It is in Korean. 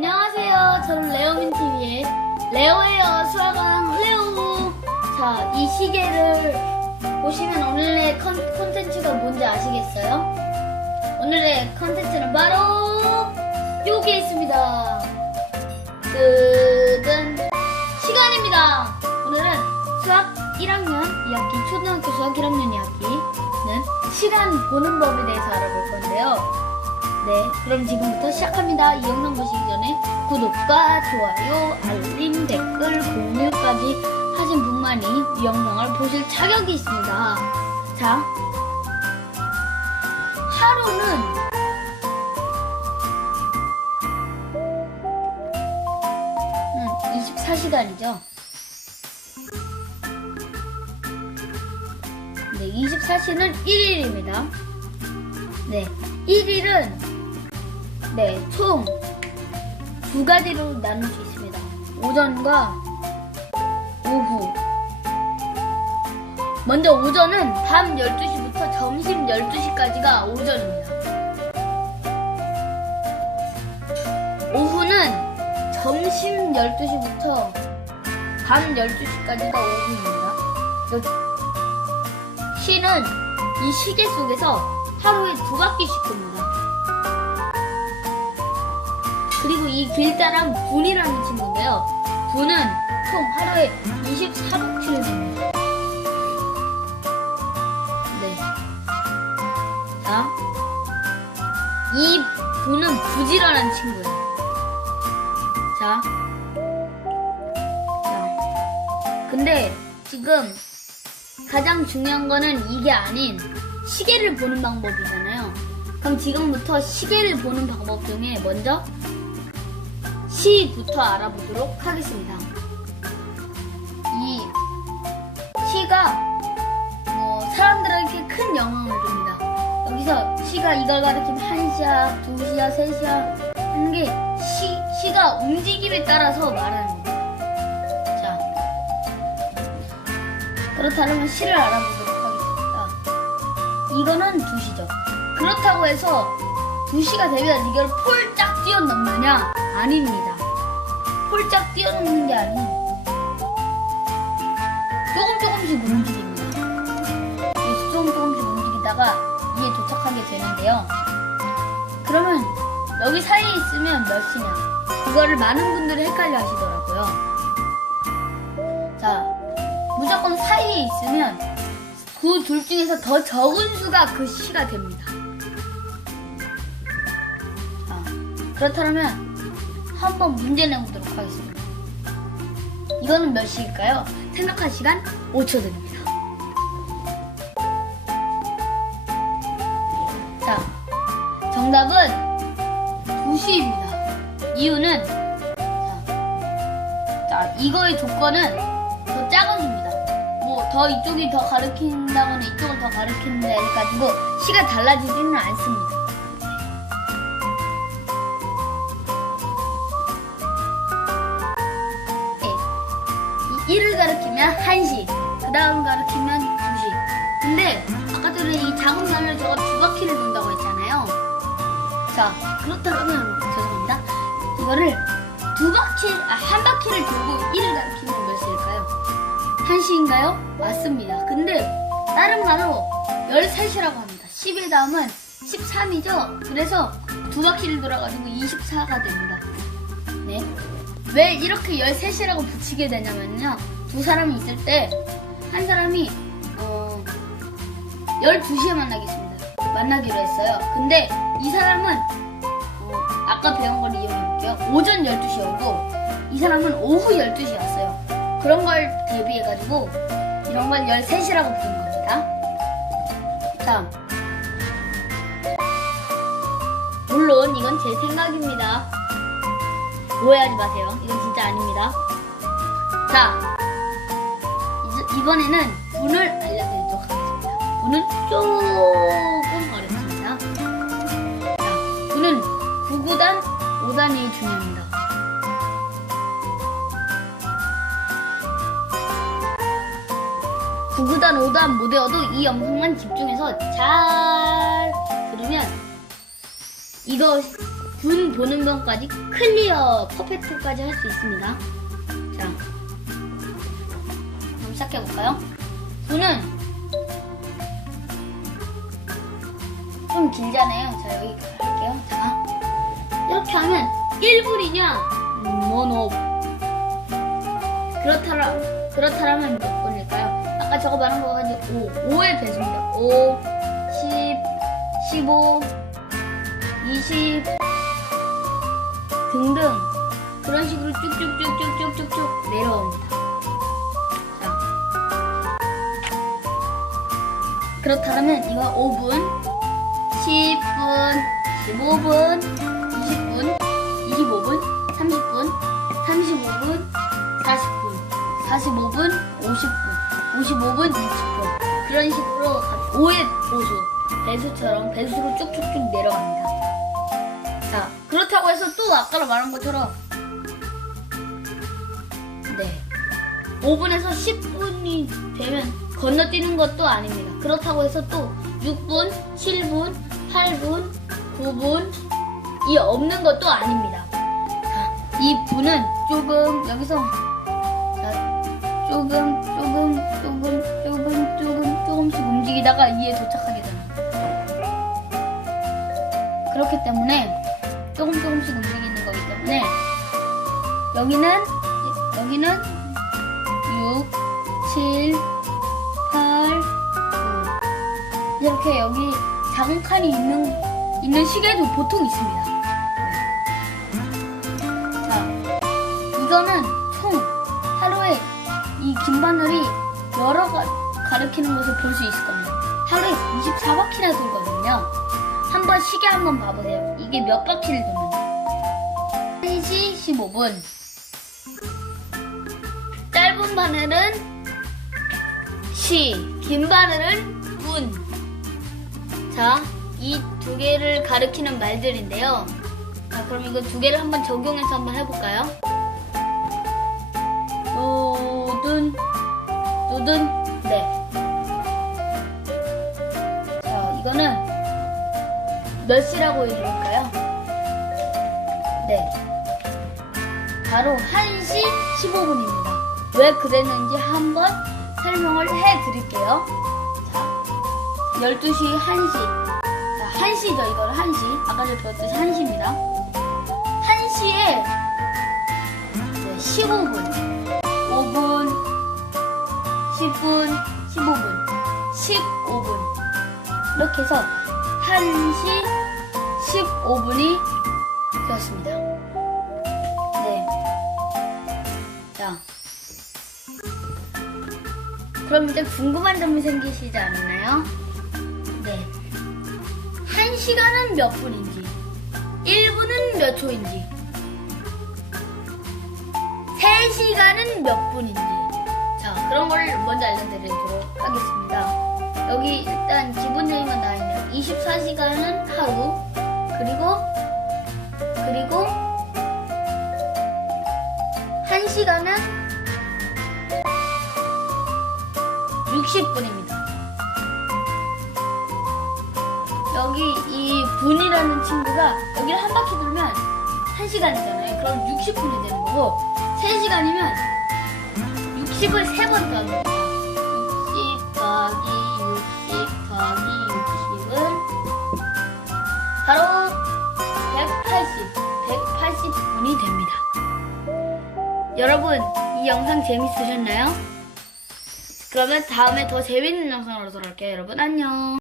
안녕하세요. 저는 레오민TV의 레오예요. 수학왕 레오. 자, 이 시계를 보시면 오늘의 컨, 콘텐츠가 뭔지 아시겠어요? 오늘의 컨텐츠는 바로 여기에 있습니다. 뜨든 시간입니다. 오늘은 수학 1학년 2학기, 초등학교 수학 1학년 2학기는 시간 보는 법에 대해서 알아볼 건데요. 네, 그럼 지금부터 시작합니다. 이 영상 보시기 전에 구독과 좋아요, 알림, 댓글, 공유까지 하신 분만이 이 영상을 보실 자격이 있습니다. 자, 하루는 음, 24시간이죠. 네, 24시는 1일입니다. 네, 1일은 네, 총 두 가지로 나눌 수 있습니다. 오전과 오후. 먼저 오전은 밤 12시부터 점심 12시까지가 오전입니다. 오후는 점심 12시부터 밤 12시까지가 오후입니다. 여- 시는 이 시계 속에서 하루에 두 바퀴씩 돕니다. 이 길다란 분이라는 친구인데요. 분은 총 하루에 24바퀴를 돕니다. 네. 자, 이 분은 부지런한 친구예요. 자, 자. 근데 지금 가장 중요한 거는 이게 아닌 시계를 보는 방법이잖아요. 그럼 지금부터 시계를 보는 방법 중에 먼저 시부터 알아보도록 하겠습니다. 이 시가 뭐 사람들에게 큰 영향을 줍니다. 여기서 시가 이걸 가리키면 1시야, 2시야, 3시야 하는 게 시, 시가 움직임에 따라서 말하는 겁니다. 자, 그렇다면 시를 알아보도록 하겠습니다. 이거는 2시죠. 그렇다고 해서 2시가 되면 이걸 폴짝 뛰어넘느냐? 아닙니다. 폴짝 뛰어넘는 게 아닌 조금 조금씩 움직입니다. 조금 조금씩 움직이다가 이에 도착하게 되는데요. 그러면 여기 사이에 있으면 몇 시냐? 그거를 많은 분들이 헷갈려 하시더라고요. 자, 무조건 사이에 있으면 그 둘 중에서 더 적은 수가 그 시가 됩니다. 자, 그렇다면 한번 문제 내보도록 하겠습니다. 이거는 몇 시일까요? 생각할 시간 5초 드립니다. 자, 정답은 2시입니다. 이유는 자, 자, 이거의 조건은 더 작은 수입니다. 뭐 더 이쪽이 더 가르친다거나 이쪽을 더 가르친다 해가지고 시가 달라지지는 않습니다. 가르치면 1시, 그 다음 가르치면 2시. 근데 아까 전에 이 작은 단을 제가 두 바퀴를 돈다고 했잖아요. 자, 그렇다면 죄송합니다. 이거를 두 바퀴, 아, 한 바퀴를 돌고 1을 가르치면 몇 시일까요? 1시인가요? 맞습니다. 근데 다른 말로 13시라고 합니다. 10의 다음은 13이죠? 그래서 두 바퀴를 돌아가지고 24가 됩니다. 네. 왜 이렇게 13시라고 붙이게 되냐면요. 두 사람이 있을 때, 한 사람이, 어, 12시에 만나겠습니다. 만나기로 했어요. 근데 이 사람은, 어, 아까 배운 걸 이용해볼게요. 오전 12시에 오고, 이 사람은 오후 12시에 왔어요. 그런 걸 대비해가지고, 이런 걸 13시라고 부른 겁니다. 다음. 물론 이건 제 생각입니다. 오해하지 마세요. 이건 진짜 아닙니다. 자, 이번에는 분을 알려드리도록 하겠습니다. 분은 조금 어렵습니다. 자, 분은 9구단 5단이 중요합니다. 구구단 5단 못 외워도 이 영상만 집중해서 잘 들으면 이거 분 보는 번까지 클리어 퍼펙트까지 할 수 있습니다. 시작해 볼까요? 분은 좀 길잖아요. 자 여기 할게요. 자 이렇게 하면 1분이냐? 모노 그렇다라 그렇다라면 몇 분일까요? 아까 저거 말한 거 가지고 5 5의 배수입니다. 5 10 15 20 등등 그런 식으로 쭉쭉쭉쭉쭉쭉쭉 내려옵니다. 그렇다면 이거 5분 10분, 15분, 20분, 25분, 30분, 35분, 40분, 45분, 50분, 55분, 60분. 그런 식으로 5의 보수, 배수처럼 배수로 쭉쭉쭉 내려갑니다. 자, 그렇다고 해서 또 아까 말한 것처럼 네. 5분에서 10분이 되면 건너뛰는 것도 아닙니다. 그렇다고 해서 또 6분, 7분, 8분, 9분 이 없는 것도 아닙니다. 자, 이 분은 조금 여기서 자, 조금 조금 조금 조금 조금 조금씩 움직이다가 이에 도착하게 됩니다. 그렇기 때문에 조금 조금씩 움직이는 거기 때문에 여기는 여기는 6, 7, 이렇게 여기 작은 칸이 있는 있는 시계도 보통 있습니다. 자, 이거는 총 하루에 이 긴 바늘이 여러 가 가리키는 것을 볼 수 있을 겁니다. 하루에 24바퀴나 돌거든요. 한번 시계 한번 봐보세요. 이게 몇 바퀴를 도는지. 1시 15분. 짧은 바늘은 시, 긴 바늘은 분. 자, 이 두 개를 가리키는 말들인데요. 자, 그럼 이거 두 개를 한번 적용해서 한번 해볼까요? 두둔, 두둔, 네. 자, 이거는 몇 시라고 읽을까요? 네. 바로 1시 15분입니다. 왜 그랬는지 한번 설명을 해 드릴게요. 자, 12시 1시. 자, 1시죠, 이거는 1시. 아까 전에 배웠듯이 1시입니다. 1시에 15분, 5분, 10분, 15분, 15분. 이렇게 해서 1시 15분이 되었습니다. 네. 자. 그럼 이제 궁금한 점이 생기시지 않나요? 네. 1시간은 몇 분인지, 1분은 몇 초인지, 3시간은 몇 분인지. 자, 그런 걸 먼저 알려드리도록 하겠습니다. 여기 일단 기본적인 건 나와 있네요. 24시간은 하루, 그리고, 그리고, 1시간은 60분입니다. 여기 이 분이라는 친구가 여기를 한 바퀴 돌면 1시간이잖아요. 그럼 60분이 되는 거고 3시간이면 60을 3번 더합니다. 60 더하기 60 더하기 60은 바로 180, 180분이 됩니다. 여러분, 이 영상 재밌으셨나요? 그러면 다음에 더 재밌는 영상으로 돌아올게요. 여러분, 안녕.